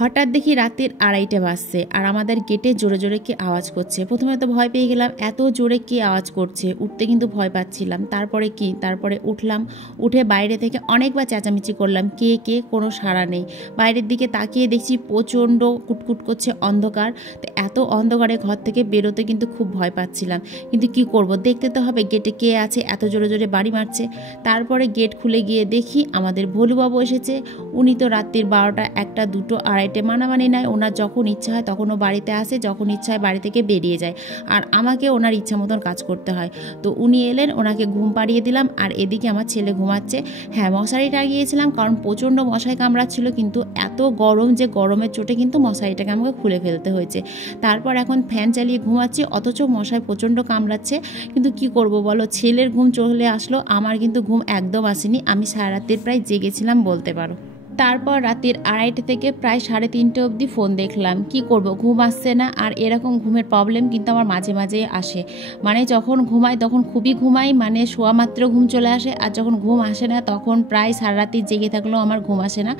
হঠাৎ দেখি রাতের 2:30 বাজছে আর আমাদের গেটে জোরে জোরে কে আওয়াজ করছে। প্রথমে তো ভয় পেয়ে গেলাম, এত জোরে কে আওয়াজ করছে, উঠতে কিন্তু ভয় পাচ্ছিলাম। তারপরে উঠলাম, উঠে বাইরে থেকে অনেকবার চেঁচামেচি করলাম, কে কে, কোনো সাড়া নেই। বাইরের দিকে তাকিয়ে দেখছি প্রচণ্ড কুটকুট করছে অন্ধকার। তো এত অন্ধকারে ঘর থেকে বেরোতে কিন্তু খুব ভয় পাচ্ছিলাম, কিন্তু কি করব, দেখতে তো হবে গেটে কে আছে, এত জোরে জোরে বাড়ি মারছে। তারপরে গেট খুলে গিয়ে দেখি আমাদের ভোলুবাবু এসেছে। উনি তো রাত্রির 12টা, 1টা, 2টো, 2:30 মানামানি নাই। ওনার যখন ইচ্ছা হয় তখন ও বাড়িতে আসে, যখন ইচ্ছা হয় বাড়ি থেকে বেরিয়ে যায়, আর আমাকে ওনার ইচ্ছা মতন কাজ করতে হয়। তো উনি এলেন, ওনাকে ঘুম পাড়িয়ে দিলাম, আর এদিকে আমার ছেলে ঘুমাচ্ছে। হ্যাঁ, মশারি টাঙিয়েছিলাম কারণ প্রচণ্ড মশায় কামড়াচ্ছিল, কিন্তু এত গরম যে গরমের চোটে কিন্তু মশারিটাকে আমাকে খুলে ফেলতে হয়েছে। তারপর এখন ফ্যান চালিয়ে ঘুমাচ্ছি, অথচ মশায় প্রচণ্ড কামড়াচ্ছে। কিন্তু কি করব বলো, ছেলের ঘুম চলে আসলো, আমার কিন্তু ঘুম একদম আসেনি। আমি সারা রাতের প্রায় জেগেছিলাম বলতে পারো। তারপর রাতের 2:30 থেকে প্রায় 3:30 অবধি ফোন দেখলাম। কি করব, ঘুম আসছে না। আর এরকম ঘুমের প্রবলেম কিন্তু আমার মাঝে মাঝে আসে, মানে যখন ঘুমাই তখন খুবই ঘুমাই, মানে শোয়া মাত্র ঘুম চলে আসে, আর যখন ঘুম আসে না তখন প্রায় সারা রাতি জেগে থাকলেও আমার ঘুম আসে না।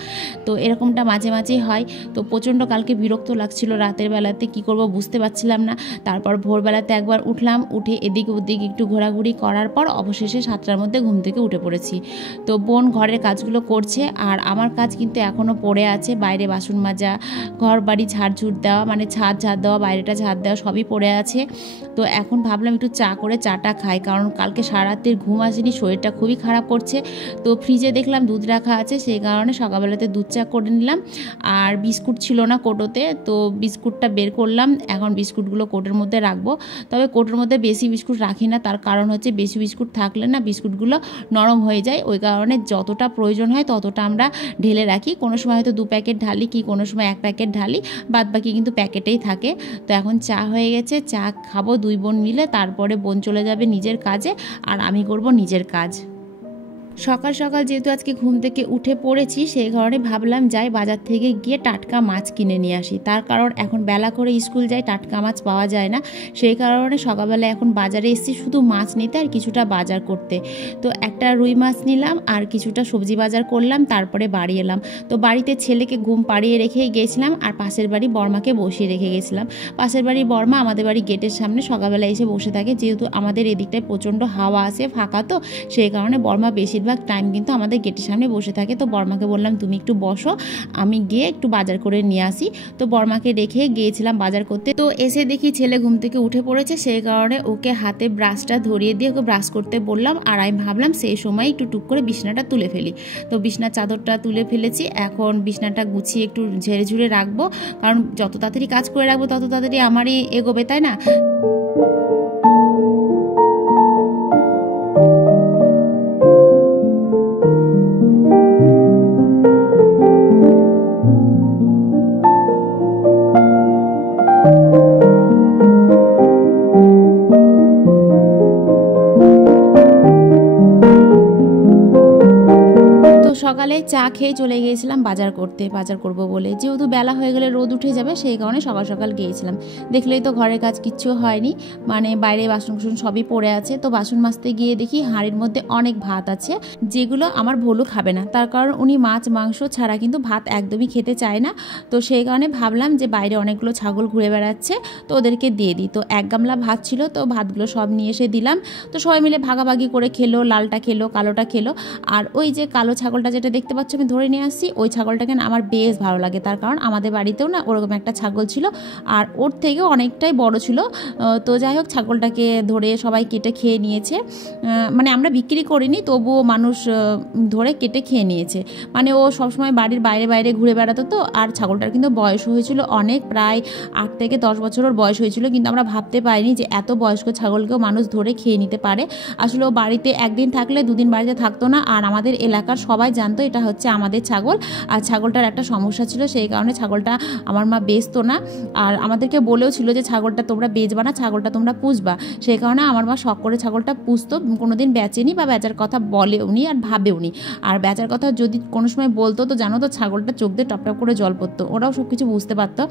তো এরকমটা মাঝে মাঝেই হয়। তো প্রচণ্ড কালকে বিরক্ত লাগছিল রাতের বেলাতে, কি করব বুঝতে পারছিলাম না। তারপর ভোরবেলাতে একবার উঠলাম, উঠে এদিকে ওদিকে একটু ঘোরাঘুরি করার পর অবশেষে 7টার মধ্যে ঘুম থেকে উঠে পড়েছি। তো বোন ঘরের কাজগুলো করছে, আর আমার কাজ কিন্তু এখনও পড়ে আছে। বাইরে বাসন মাজা, ঘর বাড়ি ঝাড়ঝুড় দেওয়া, মানে ছাদ ঝাড় দেওয়া, বাইরেটা ঝাড় দেওয়া, সবই পড়ে আছে। তো এখন ভাবলাম একটু চা করে চাটা খাই, কারণ কালকে সারা রাতের ঘুম আসেনি, শরীরটা খুবই খারাপ করছে। তো ফ্রিজে দেখলাম দুধ রাখা আছে, সেই কারণে সকালবেলাতে দুধ চা করে নিলাম। আর বিস্কুট ছিল না কোটোতে, তো বিস্কুটটা বের করলাম। এখন বিস্কুটগুলো কোটোর মধ্যে রাখবো। তবে কোটোর মধ্যে বেশি বিস্কুট রাখি না, তার কারণ হচ্ছে বেশি বিস্কুট থাকলে না বিস্কুটগুলো নরম হয়ে যায়। ওই কারণে যতটা প্রয়োজন হয় ততটা আমরা ঢেলে রাখি। কোনো সময় হয়তো 2 প্যাকেট ঢালি, কি কোনো সময় 1 প্যাকেট ঢালি, বাদ বাকি কিন্তু প্যাকেটেই থাকে। তো এখন চা হয়ে গেছে, চা খাবো 2 বোন মিলে। তারপরে বোন চলে যাবে নিজের কাজে, আর আমি করব নিজের কাজ। সকাল সকাল যেহেতু আজকে ঘুম থেকে উঠে পড়েছি, সেই কারণে ভাবলাম যাই বাজার থেকে গিয়ে টাটকা মাছ কিনে নিয়ে আসি। তার কারণ এখন বেলা করে স্কুল যাই, টাটকা মাছ পাওয়া যায় না। সেই কারণে সকালবেলা এখন বাজারে এসেছি শুধু মাছ নিতে আর কিছুটা বাজার করতে। তো একটা রুই মাছ নিলাম আর কিছুটা সবজি বাজার করলাম, তারপরে বাড়ি এলাম। তো বাড়িতে ছেলেকে ঘুম পাড়িয়ে রেখে গিয়েছিলাম, আর পাশের বাড়ি বর্মাকে বসিয়ে রেখে গেছিলাম। পাশের বাড়ি বর্মা আমাদের বাড়ি গেটের সামনে সকালবেলা এসে বসে থাকে, যেহেতু আমাদের এদিকটায় প্রচণ্ড হাওয়া আসে, ফাঁকা, তো সেই কারণে বর্মা বেশিরভাগ টাইম কিন্তু আমাদের গেটের সামনে বসে থাকে। তো বর্মাকে বললাম তুমি একটু বসো, আমি গিয়ে একটু বাজার করে নিয়ে আসি। তো বর্মাকে রেখে গিয়েছিলাম বাজার করতে। তো এসে দেখি ছেলে ঘুম থেকে উঠে পড়েছে, সেই কারণে ওকে হাতে ব্রাশটা ধরিয়ে দিয়ে ওকে ব্রাশ করতে বললাম। আর আমি ভাবলাম সেই সময় একটু টুক করে বিছনাটা তুলে ফেলি। তো বিছনার চাদরটা তুলে ফেলেছি, এখন বিছনাটা গুছিয়ে একটু ঝেড়ে ঝুড়ে রাখবো, কারণ যত তাড়াতাড়ি কাজ করে রাখবো তত তাড়াতাড়ি আমারই এগোবে, তাই না? সকালে চা খেয়ে চলে গিয়েছিলাম বাজার করব বলে, যেহেতু বেলা হয়ে গেলে রোদ উঠে যাবে, সেই কারণে সকাল সকাল গিয়েছিলাম। দেখলেই তো ঘরের কাজ কিচ্ছু হয়নি, মানে বাইরে বাসন কুসন সবই পড়ে আছে। তো বাসন মাজতে গিয়ে দেখি হাঁড়ির মধ্যে অনেক ভাত আছে, যেগুলো আমার ভোলু খাবে না, তার কারণ উনি মাছ মাংস ছাড়া কিন্তু ভাত একদমই খেতে চায় না। তো সেই কারণে ভাবলাম যে বাইরে অনেকগুলো ছাগল ঘুরে বেড়াচ্ছে, তো ওদেরকে দিয়ে দিই। তো 1 গামলা ভাত ছিল, তো ভাতগুলো সব নিয়ে এসে দিলাম। তো সবাই মিলে ভাগাভাগি করে খেলো, লালটা খেলো, কালোটা খেলো। আর ওই যে কালো ছাগলটা যেটা দেখতে পাচ্ছ আমি ধরে নিয়ে আসছি, ওই ছাগলটাকে না আমার বেশ ভালো লাগে, তার কারণ আমাদের বাড়িতেও না ওরকম একটা ছাগল ছিল, আর ওর থেকেও অনেকটাই বড় ছিল। তো যাই হোক, ছাগলটাকে ধরে সবাই কেটে খেয়ে নিয়েছে। মানে আমরা বিক্রি করিনি, তবুও মানুষ ধরে কেটে খেয়ে নিয়েছে। মানে ও সবসময় বাড়ির বাইরে বাইরে ঘুরে বেড়াতো। তো আর ছাগলটার কিন্তু বয়স হয়েছিল অনেক, প্রায় 8 থেকে 10 বছরের বয়স হয়েছিল, কিন্তু আমরা ভাবতে পারিনি যে এত বয়স্ক ছাগলকেও মানুষ ধরে খেয়ে নিতে পারে। আসলে ও বাড়িতে একদিন থাকলে 2 দিন বাড়িতে থাকতো না, আর আমাদের এলাকার সবাই জানতো এটা হচ্ছে আমাদের ছাগল। আর ছাগলটার একটা সমস্যা ছিল, সেই কারণে ছাগলটা আমার মা বেচতো না। আর আমাদেরকে বলেও ছিল যে ছাগলটা তোমরা বেচবা না, ছাগলটা তোমরা পুষবা। সেই কারণে আমার মা শখ করে ছাগলটা পুষতো, কোনোদিন বেচেনি বা বেচার কথা বলেওনি আর ভাবেওনি। আর বেচার কথা যদি কোনো সময় বলতো, তো জানো তো ছাগলটা চোখ দিয়ে টপটপ করে জল পড়তো, ওরাও সব কিছু বুঝতে পারতো।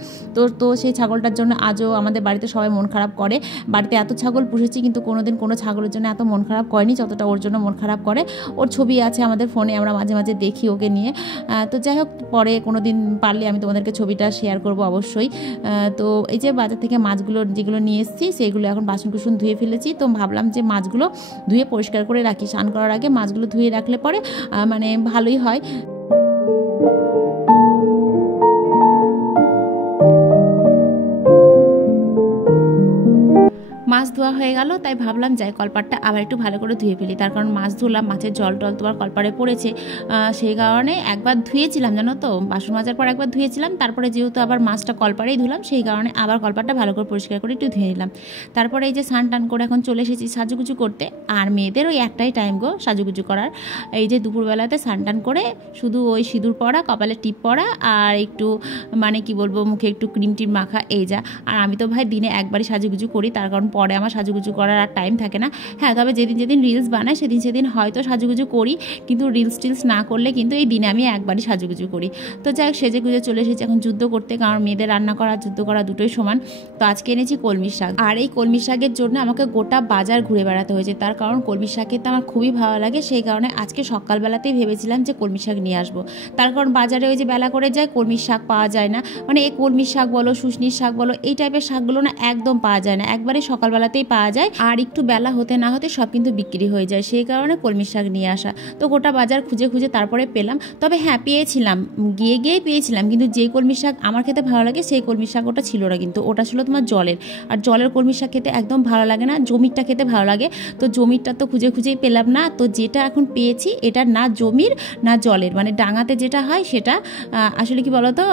তো সেই ছাগলটার জন্য আজও আমাদের বাড়িতে সবাই মন খারাপ করে। বাড়িতে এত ছাগল পুষেছি, কিন্তু কোনোদিন কোনো ছাগলের জন্য এত মন খারাপ করেনি যতটা ওর জন্য মন খারাপ করে। ওর ছবি আছে আমাদের ফোনে, আমরা মাঝে মাঝে দেখি ওকে মাছগুলোকে নিয়ে। তো যাই হোক, পরে কোনো দিন পারলে আমি তোমাদেরকে ছবিটা শেয়ার করব অবশ্যই। তো এই যে বাজার থেকে মাছগুলো যেগুলো নিয়ে এসেছি সেগুলো এখন বাসন কুসন ধুয়ে ফেলেছি। তো ভাবলাম যে মাছগুলো ধুয়ে পরিষ্কার করে রাখি, স্নান করার আগে মাছগুলো ধুয়ে রাখলে পরে মানে ভালোই হয়। মাছ ধোয়া হয়ে গেল, তাই ভাবলাম যাই কলপাটটা আবার একটু ভালো করে ধুয়ে ফেলি। তার কারণ মাছ ধুলাম, মাছের জল টল তোমার কলপাড়ে পড়েছে, সেই কারণে একবার ধুয়েছিলাম জানো তো, বাসন মাজার পর একবার ধুয়েছিলাম, তারপরে যেহেতু আবার মাছটা কলপাড়েই ধুলাম সেই কারণে আবার কলপাটটা ভালো করে পরিষ্কার করে একটু ধুয়ে নিলাম। তারপরে এই যে স্নান টান করে এখন চলে এসেছি সাজুগুজু করতে। আর মেয়েদের ওই একটাই টাইম গো সাজুগুজু করার, এই যে দুপুরবেলাতে স্নান টান করে শুধু ওই সিঁদুর পরা, কপালে টিপ পরা আর একটু মানে কি বলবো মুখে একটু ক্রিম টিম মাখা, এই যা। আর আমি তো ভাই দিনে একবারই সাজুগুজু করি, তার কারণ পরে আমার সাজুগুজু করার আর টাইম থাকে না। হ্যাঁ, তবে যেদিন রিলস বানাই সেদিন হয়তো সাজুগুজু করি, কিন্তু রিলস টিলস না করলে কিন্তু এই দিনে আমি একবারই সাজুগুজু করি। তো যাই হোক, সেজে গুজে চলে এসেছি এখন যুদ্ধ করতে, কারণ মেয়েদের রান্না করা যুদ্ধ করা দুটোই সমান। তো আজকে এনেছি কলমির শাক, আর এই কলমির শাকের জন্য আমাকে গোটা বাজার ঘুরে বেড়াতে হয়েছে, তার কারণ কলমির শাক খেতে আমার খুবই ভালো লাগে। সেই কারণে আজকে সকালবেলাতেই ভেবেছিলাম যে কলমির শাক নিয়ে আসবো, তার কারণ বাজারে ওই যে বেলা করে যায় কলমির শাক পাওয়া যায় না, মানে এই কলমির শাক বলো, শুশনির শাক বলো, এই টাইপের শাকগুলো না একদম পাওয়া যায় না, একবারে সকালবেলাতেই পাওয়া যায়, আর একটু বেলা হতে না হতে সব কিন্তু বিক্রি হয়ে যায়, সেই কারণে কলমির শাক নিয়ে আসা। তো গোটা বাজার খুঁজে খুঁজে তারপরে পেলাম, তবে হ্যাঁ পেয়েছিলাম, গিয়ে পেয়েছিলাম, কিন্তু যে কলমির শাক আমার খেতে ভালো লাগে সেই কলমির শাক ওটা ছিল না, কিন্তু ওটা ছিল তোমার জলের, আর জলের কলমির শাক খেতে একদম ভালো লাগে না, জমিরটা খেতে ভালো লাগে। তো জমিরটা তো খুঁজেই পেলাম না, তো যেটা এখন পেয়েছি এটা না জমির না জলের, মানে ডাঙাতে যেটা হয় সেটা। আসলে কি বলতো,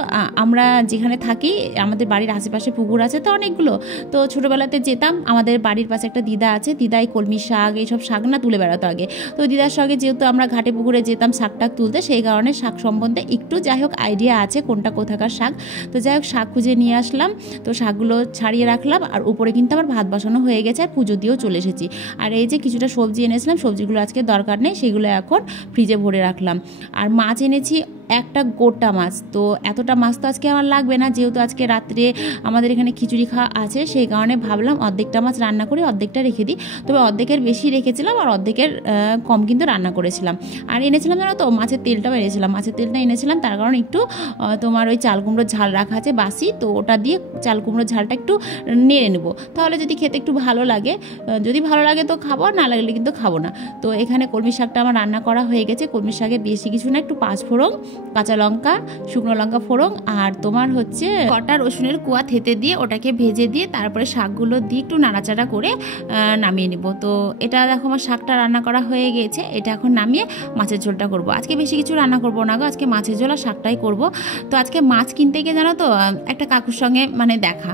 আমরা যেখানে থাকি আমাদের বাড়ির আশেপাশে পুকুর আছে তো অনেকগুলো, তো ছোটোবেলাতে যেতাম, আমাদের বাড়ির পাশে একটা দিদা আছে, দিদাই কলমির শাক এইসব শাক না তুলে বেড়াতো আগে। তো দিদার সঙ্গে যেহেতু আমরা ঘাটে পুকুরে যেতাম শাক টাক তুলতে, সেই কারণে শাক সম্বন্ধে একটু যাই হোক আইডিয়া আছে কোনটা কোথাকার শাক। তো যাই হোক শাক খুঁজে নিয়ে আসলাম, তো শাকগুলো ছাড়িয়ে রাখলাম, আর উপরে কিন্তু আমার ভাত বসানো হয়ে গেছে, আর পুজো দিয়েও চলে এসেছি। আর এই যে কিছুটা সবজি এনেছিলাম, সবজিগুলো আজকে দরকার নেই, সেগুলো এখন ফ্রিজে ভরে রাখলাম। আর মাছ এনেছি একটা গোটা মাছ, তো এতটা মাছ তো আজকে আমার লাগবে না, যেহেতু আজকে রাত্রে আমাদের এখানে খিচুড়ি খাওয়া আছে, সেই কারণে ভাবলাম অর্ধেকটা মাছ রান্না করে অর্ধেকটা রেখে দিই। তবে অর্ধেকের বেশি রেখেছিলাম আর অর্ধেকের কম কিন্তু রান্না করেছিলাম। আর এনেছিলাম জানো তো মাছের তেলটাও এনেছিলাম, মাছের তেলটা এনেছিলাম তার কারণ একটু তোমার ওই চাল কুমড়োর ঝাল রাখা আছে বাসি, তো ওটা দিয়ে চাল কুমড়োর ঝালটা একটু নেড়ে নেবো, তাহলে যদি খেতে একটু ভালো লাগে, যদি ভালো লাগে তো খাবো, না লাগলে কিন্তু খাবো না। তো এখানে কলমি শাকটা আমার রান্না করা হয়ে গেছে, কলমি শাকে বেশি কিছু না, একটু 5 ফোড়ন, কাঁচা লঙ্কা, শুকনো লঙ্কা ফোড়ন, আর তোমার হচ্ছে কটা রসুনের কুয়া থেতে দিয়ে ওটাকে ভেজে দিয়ে তারপরে শাকগুলো দিয়ে একটু নাড়াচাড়া করে নামিয়ে নেব। তো এটা দেখো আমার শাকটা রান্না করা হয়ে গেছে, এটা এখন নামিয়ে মাছের ঝোলটা করব। আজকে বেশি কিছু রান্না করব না গো, আজকে মাছের ঝোল আর শাকটাই করব। তো আজকে মাছ কিনতে গিয়ে জানো তো একটা কাকুর সঙ্গে মানে দেখা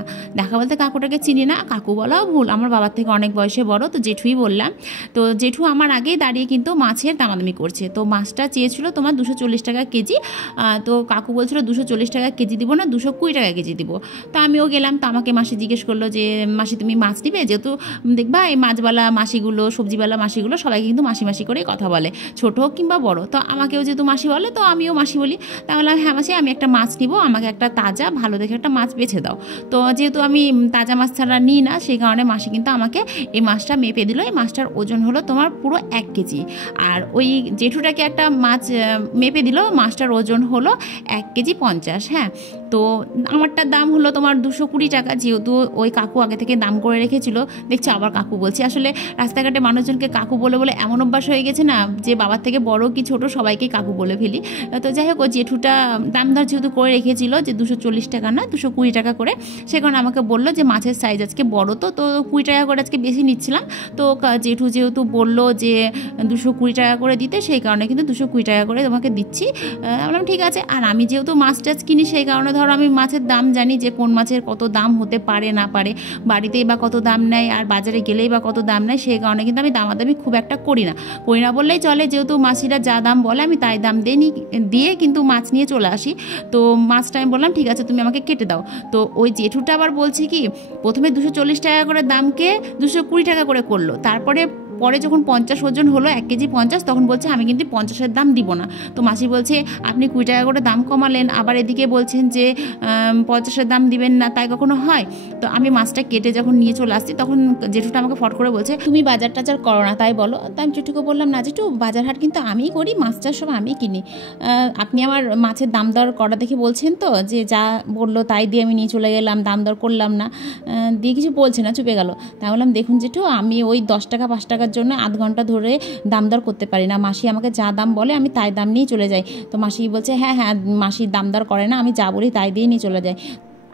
বলতে কাকুটাকে চিনি না, কাকু বলাও ভুল, আমার বাবার থেকে অনেক বয়সে বড়, তো জেঠুই বললাম। তো জেঠু আমার আগেই দাঁড়িয়ে কিন্তু মাছের দামাদামি করছে। তো মাছটা চেয়েছিল তোমার 240 টাকা কেজি, তো কাকু বলছিল 240 টাকা কেজি দিব না, 220 টাকা কেজি দিব। তো আমিও গেলাম, তো আমাকে মাসি জিজ্ঞেস করলো যে মাসি তুমি মাছ নিবে, যেহেতু দেখবা এই মাছওয়ালা মাসিগুলো সবজিওয়ালা মাসিগুলো সবাইকে কিন্তু মাসি মাসি করে কথা বলে, ছোট হোক কিংবা বড়, তো আমাকেও যেহেতু মাসি বলে তো আমিও মাসি বলি। তাহলে হ্যাঁ মাসি আমি একটা মাছ নিব, আমাকে একটা তাজা ভালো দেখে একটা মাছ বেছে দাও। তো যেহেতু আমি তাজা মাছ ছাড়া নিই না, সেই কারণে মাসি কিন্তু আমাকে এই মাছটা মেপে দিল। এই মাছটার ওজন হলো তোমার পুরো 1 কেজি, আর ওই জেঠুটাকে একটা মাছ মেপে দিল, মাছটার ওজন হলো 1 কেজি 50। হ্যাঁ, তো আমারটার দাম হলো তোমার 220 টাকা, যেহেতু ওই কাকু আগে থেকে দাম করে রেখেছিল। দেখছো আবার কাকু বলছি, আসলে রাস্তাঘাটে মানুষজনকে কাকু বলে বলে এমন অভ্যাস হয়ে গেছে না, যে বাবার থেকে বড় কি ছোট সবাইকে কাকু বলে ফেলি। তো যাই হোক, ওই জেঠুটা দাম দর যেহেতু করে রেখেছিল যে 240 টাকা না 220 টাকা করে, সে কারণে আমাকে বললো যে মাছের সাইজ আজকে বড়, তো 20 টাকা করে আজকে বেশি নিচ্ছিলাম। তো জেঠু যেহেতু বললো যে 220 টাকা করে দিতে, সেই কারণে কিন্তু 220 টাকা করে তোমাকে দিচ্ছি। বললাম ঠিক আছে। আর আমি যেহেতু মাছ টাছ কিনি, সেই কারণে ধরো আমি মাছের দাম জানি যে কোন মাছের কত দাম হতে পারে না পারে, বাড়িতেই বা কত দাম নেয় আর বাজারে গেলেই বা কত দাম নেয়, সেই কারণে কিন্তু আমি দামাদামি খুব একটা করি না বললেই চলে, যেহেতু মাসিরা যা দাম বলে আমি তাই দাম দিয়ে কিন্তু মাছ নিয়ে চলে আসি। তো মাছটা আমি বললাম ঠিক আছে তুমি আমাকে কেটে দাও। তো ওই জেঠুটা আবার বলছে কি, প্রথমে 240 টাকা করে দামকে 220 টাকা করে করলো, তারপরে পরে যখন 50 ওজন হলো 1 কেজি 50, তখন বলছে আমি কিন্তু 50-এর দাম দিব না। তো মাসি বলছে আপনি 20 টাকা করে দাম কমালেন, আবার এদিকে বলছেন যে 50-এর দাম দিবেন না, তাই কখনো হয়? তো আমি মাছটা কেটে যখন নিয়ে চলে আসছি, তখন জেঠুটা আমাকে ফট করে বলছে তুমি বাজার টাজার করো না তাই বলো? তো আমি জেঠুকে বললাম না জেঠু, বাজার হাট কিন্তু আমিই করি, মাছটার সব আমি কিনি। আপনি আমার মাছের দাম দর করা দেখে বলছেন তো, যে যা বললো তাই দিয়ে আমি নিয়ে চলে গেলাম, দাম দর করলাম না, দিয়ে কিছু বলছে না, চুপে গেল। তাই বললাম দেখুন জেঠু, আমি ওই 10 টাকা 5 টাকার জন্য আধ ঘন্টা ধরে দাম দর করতে পারি না, মাসি আমাকে যা দাম বলে আমি তাই দাম নিয়ে চলে যাই। তো মাসি বলছে হ্যাঁ হ্যাঁ, মাসির দাম দর করে না, আমি যা বলি তাই দিয়ে নিয়ে চলে যাই।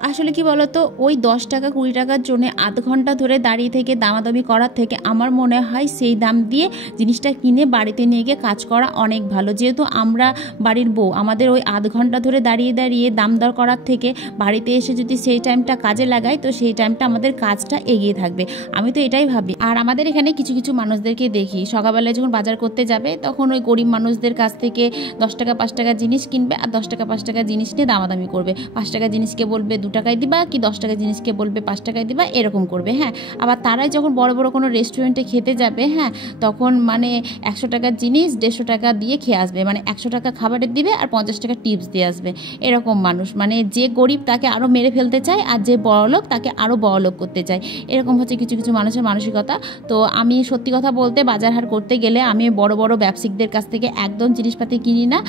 আসলে কি বলতো, ওই 10 টাকা 20 টাকার জন্য আধ ঘন্টা ধরে দাঁড়িয়ে থেকে দামাদামি করার থেকে আমার মনে হয় সেই দাম দিয়ে জিনিসটা কিনে বাড়িতে নিয়ে গিয়ে কাজ করা অনেক ভালো। যেহেতু আমরা বাড়ির বউ, আমাদের ওই আধ ঘন্টা ধরে দাঁড়িয়ে দাঁড়িয়ে দাম দর করার থেকে বাড়িতে এসে যদি সেই টাইমটা কাজে লাগাই, তো সেই টাইমটা আমাদের কাজটা এগিয়ে থাকবে। আমি তো এটাই ভাবি। আর আমাদের এখানে কিছু কিছু মানুষদেরকে দেখি সকালবেলায় যখন বাজার করতে যাবে, তখন ওই গরিব মানুষদের কাছ থেকে 10 টাকা 5 টাকা জিনিস কিনবে, আর 10 টাকা 5 টাকা জিনিস নিয়ে দামাদামি করবে। 5 টাকা জিনিসকে বলবে 2 টাকায় দিবা, কি 10 টাকা জিনিসকে বলবে 5 টাকায় দিবা, এরকম করবে। হ্যাঁ, আবার তারাই যখন বড় বড় কোনো রেস্টুরেন্টে খেতে যাবে, হ্যাঁ, তখন মানে 100 টাকার জিনিস 150 টাকা দিয়ে খেয়ে আসবে, মানে 100 টাকা খাবারের দিবে আর 50 টাকা টিপস দিয়ে আসবে। এরকম মানুষ, মানে যে গরিব তাকে আরও মেরে ফেলতে চায়, আর যে বড়লোক তাকে আরও বড়লোক করতে চায়। এরকম হচ্ছে কিছু কিছু মানুষের মানসিকতা। তো আমি সত্যি কথা বলতে বাজার হাট করতে গেলে আমি বড় বড় ব্যবসায়িকদের কাছ থেকে একদম জিনিসপাতি কিনি না।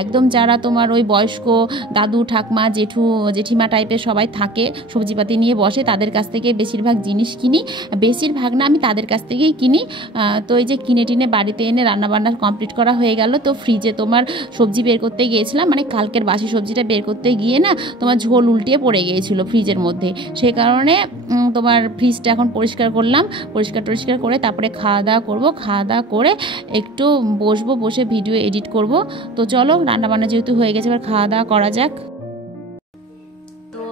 একদম যারা তোমার ওই বয়স্ক দাদু ঠাকমা জেঠু জেঠিমা টাইপের সবাই থাকে, সবজিপাতি নিয়ে বসে, তাদের কাছ থেকে বেশিরভাগ জিনিস কিনি। বেশিরভাগ না, আমি তাদের কাছ থেকেই কিনি। তো এই যে কিনে টিনে বাড়িতে এনে রান্নাবান্না কমপ্লিট করা হয়ে গেল। তো ফ্রিজে তোমার সবজি বের করতে গিয়েছিলাম, মানে কালকের বাসি সবজিটা বের করতে গিয়ে না তোমার ঝোল উল্টিয়ে পড়ে গিয়েছিল ফ্রিজের মধ্যে। সেই কারণে তোমার ফ্রিজটা এখন পরিষ্কার করলাম, পরিষ্কার টরিষ্কার করে তারপরে খাওয়া দাওয়া করবো। খাওয়া দাওয়া করে একটু বসবো, বসে ভিডিও এডিট করব। তো চলো, রান্নাবান্না যেহেতু হয়ে গেছে, এবার খাওয়া দাওয়া করা যাক। তো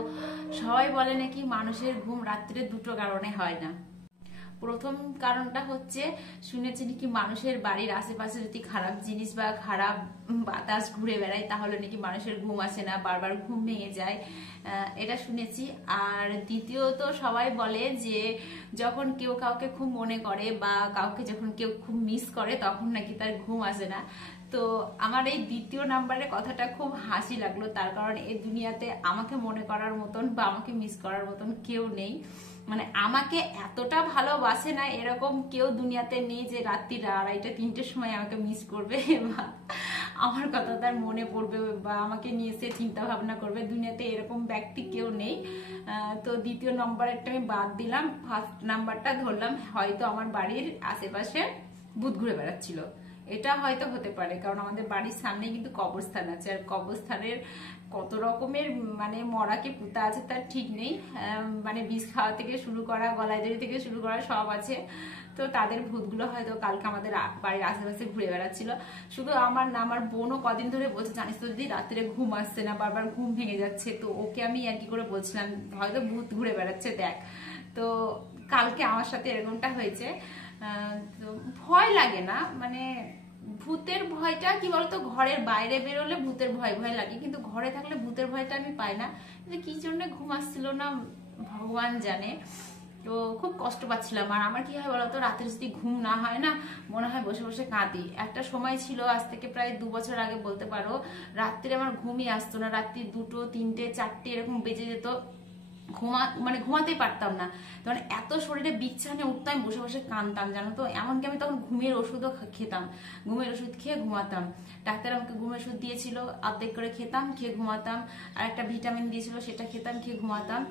সবাই বলে নাকি মানুষের ঘুম রাত্রে দুটো কারণে হয় না। প্রথম কারণটা হচ্ছে, শুনেছি নাকি মানুষের বাড়ির আশেপাশে যদি খারাপ জিনিস বা খারাপ বাতাস ঘুরে বেড়ায়, তাহলে নাকি মানুষের ঘুম আসে না, বারবার ঘুম ভেঙে যায়, এটা শুনেছি। আর দ্বিতীয়ত সবাই বলে যে যখন কেউ কাউকে খুব মনে করে বা কাউকে যখন কেউ খুব মিস করে, তখন নাকি তার ঘুম আসে না। তো আমার এই দ্বিতীয় নাম্বারের কথাটা খুব হাসি লাগলো, তার কারণ এই দুনিয়াতে আমাকে মনে করার মতন বা আমাকে মিস করার মতন কেউ নেই। মানে আমাকে এতটা ভালোবাসে না এরকম কেউ দুনিয়াতে নেই যে রাত্রি 2:30 3টের সময় আমাকে মিস করবে বা আমার কথা তার মনে পড়বে বা আমাকে নিয়ে সে চিন্তা ভাবনা করবে। দুনিয়াতে এরকম ব্যক্তি কেউ নেই। তো দ্বিতীয় নম্বরটা আমি বাদ দিলাম, ফার্স্ট নাম্বারটা ধরলাম। হয়তো আমার বাড়ির আশেপাশে ভূত ঘুরে বেড়াচ্ছিল, এটা হয়তো হতে পারে, কারণ আমাদের বাড়ির সামনে কিন্তু কবরস্থান আছে, আর কবরস্থানের কত রকমের মানে মরাকে পুঁতা আছে তার ঠিক নেই। মানে বিষ খাওয়া থেকে শুরু করা, গলায় দড়ি থেকে শুরু করা সব আছে। তো তাদের ভূতগুলো হয়তো কালকে আমাদের বাড়ির আশেপাশে ঘুরে বেড়াচ্ছিল। শুধু আমার না, আমার বোনও কদিন ধরে বলছে জানিস তো দিদি রাত্রে ঘুম আসছে না, বারবার ঘুম ভেঙে যাচ্ছে। তো ওকে আমি আর কি করে বলছিলাম হয়তো ভূত ঘুরে বেড়াচ্ছে দেখ। তো কালকে আমার সাথে এরকমটা হয়েছে। তো ভয় লাগে না, মানে ভূতের ভয়টা কি বলতো, ঘরের বাইরে বেরোলে ভূতের ভয় ভয় লাগে, কিন্তু ঘরে থাকলে ভূতের ভয়টা আমি পাই না। কি জন্য ঘুম আসছিল না ভগবান জানে। তো খুব কষ্ট পাচ্ছিলাম। আর আমার কি হয় বলতো, রাতে যদি ঘুম না হয় না, মনে হয় বসে বসে কাঁদি। একটা সময় ছিল, আজ থেকে প্রায় 2 বছর আগে বলতে পারো, রাত্রে আমার ঘুমই আসতো না। রাত্রি 2টো 3টে 4টে এরকম বেজে যেত, মানে ঘুমাতেই পারতাম না। তখন এত শরীরে বিছানে উঠতাম, বসে বসে কাঁদতাম জানো তো। এমনকি আমি তখন ঘুমের ওষুধও খেতাম, ঘুমের ওষুধ খেয়ে ঘুমাতাম। ডাক্তার আমাকে ঘুমের ওষুধ দিয়েছিল, অর্ধেক করে খেতাম, খেয়ে ঘুমাতাম। আর একটা ভিটামিন দিয়েছিল, সেটা খেতাম, খেয়ে ঘুমাতাম,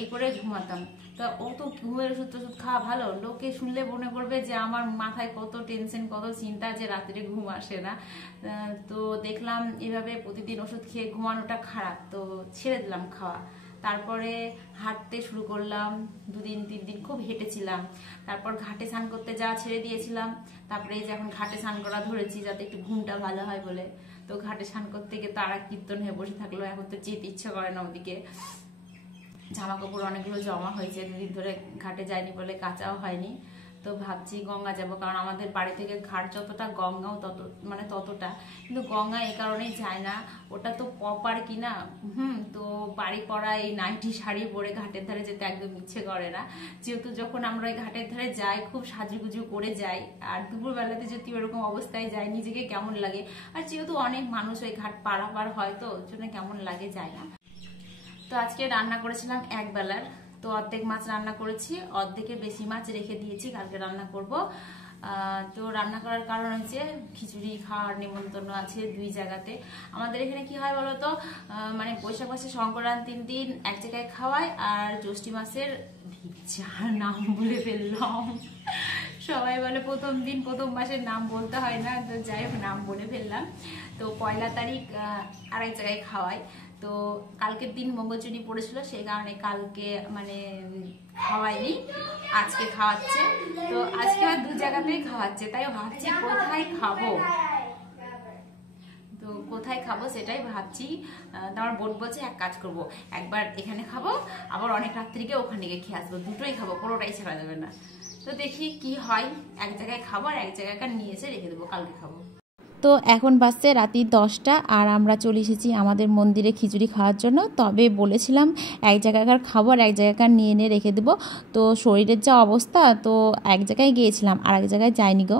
এই করে ঘুমাতাম। তো ও তো ঘুমের ওষুধ টষুধ খাওয়া ভালো, লোকে শুনলে মনে করবে যে আমার মাথায় কত টেনশন কত চিন্তা যে রাত্রে ঘুম আসে না। তো দেখলাম এভাবে প্রতিদিন ওষুধ খেয়ে ঘুমানোটা খারাপ, তো ছেড়ে দিলাম খাওয়া। তারপরে হাঁটতে শুরু করলাম, 2 দিন 3 দিন খুব হেঁটেছিলাম। তারপর ঘাটে স্নান করতে যাওয়া ছেড়ে দিয়েছিলাম। তারপরে এই যে এখন ঘাটে স্নান করা ধরেছি, যাতে একটু ঘুমটা ভালো হয় বলে। তো ঘাটে স্নান করতে গিয়ে তারা কীর্তন হয়ে বসে থাকলো, এখন তো যেতে ইচ্ছে করে না ওদিকে। জামা কাপড় অনেকগুলো জমা হয়েছে, 2 দিন ধরে ঘাটে যায়নি বলে কাচাও হয়নি। তো ভাবছি গঙ্গা যাব, কারণ আমাদের বাড়ি থেকে ঘাট যতটা গঙ্গাও ততটা, কিন্তু গঙ্গা এই কারণেই যায় না, ওটা তো প্রপার কিনা। তো বাড়ি পড়া এই নাইটি শাড়ি পরে ঘাটের ধারে যেতে একদম ইচ্ছে করে না, যেহেতু যখন আমরা ওই ঘাটের ধারে যাই খুব সাজুগুজু করে যাই, আর দুপুরবেলাতে যদি ওরকম অবস্থায় যাই নিজেকে কেমন লাগে, আর যেহেতু অনেক মানুষ ওই ঘাট পারাপার হয়, তো ওর জন্য কেমন লাগে যায় না। তো আজকে রান্না করেছিলাম এক বেলার, তো অর্ধেক মাছ রান্না করেছি, অর্ধেকের বেশি মাছ রেখে দিয়েছি, কালকে রান্না করব। তো রান্না করার কারণ হচ্ছে খিচুড়ি খাওয়ার নিমন্ত্রণ আছে 2 জায়গাতে। আমাদের এখানে কি হয় বলতো, মানে বৈশাখ মাসে সংক্রান্তির দিন এক জায়গায় খাওয়ায়, আর জ্যৈষ্ঠী মাসের যার নাম বলে ফেললাম, সবাই বলে প্রথম দিন প্রথম মাসের নাম বলতে হয় না, তো যাই হোক নাম বলে ফেললাম। তো 1 তারিখ আরেক জায়গায় খাওয়ায়। তো কালকের দিন মঙ্গলচুরি পড়েছিল, সেই কারণে কালকে মানে খাওয়াইনি, আজকে খাওয়াচ্ছে। তো আজকে আর 2 জায়গাতেই খাওয়াচ্ছে, তাই ভাবছি কোথায় খাবো, তো কোথায় খাবো সেটাই ভাবছি। আমার বোন বলছে এক কাজ করব, একবার এখানে খাবো, আবার অনেক রাত্রি গিয়ে ওখানে গিয়ে খেয়ে আসবো, দুটোই খাবো, কোনোটাই ছাড়া যাবে না। তো দেখি কি হয়, এক জায়গায় খাবো আর এক জায়গায় নিয়ে এসে রেখে দেবো, কালকে খাবো। তো এখন বাজছে রাত্রি 10টা, আর আমরা চলে এসেছি আমাদের মন্দিরে খিচুড়ি খাওয়ার জন্য। তবে বলেছিলাম এক জায়গাকার খাবো আর এক জায়গাকার নিয়ে এনে রেখে দেবো, তো শরীরের যা অবস্থা, তো এক জায়গায় গিয়েছিলাম আর এক জায়গায় যাইনি গো।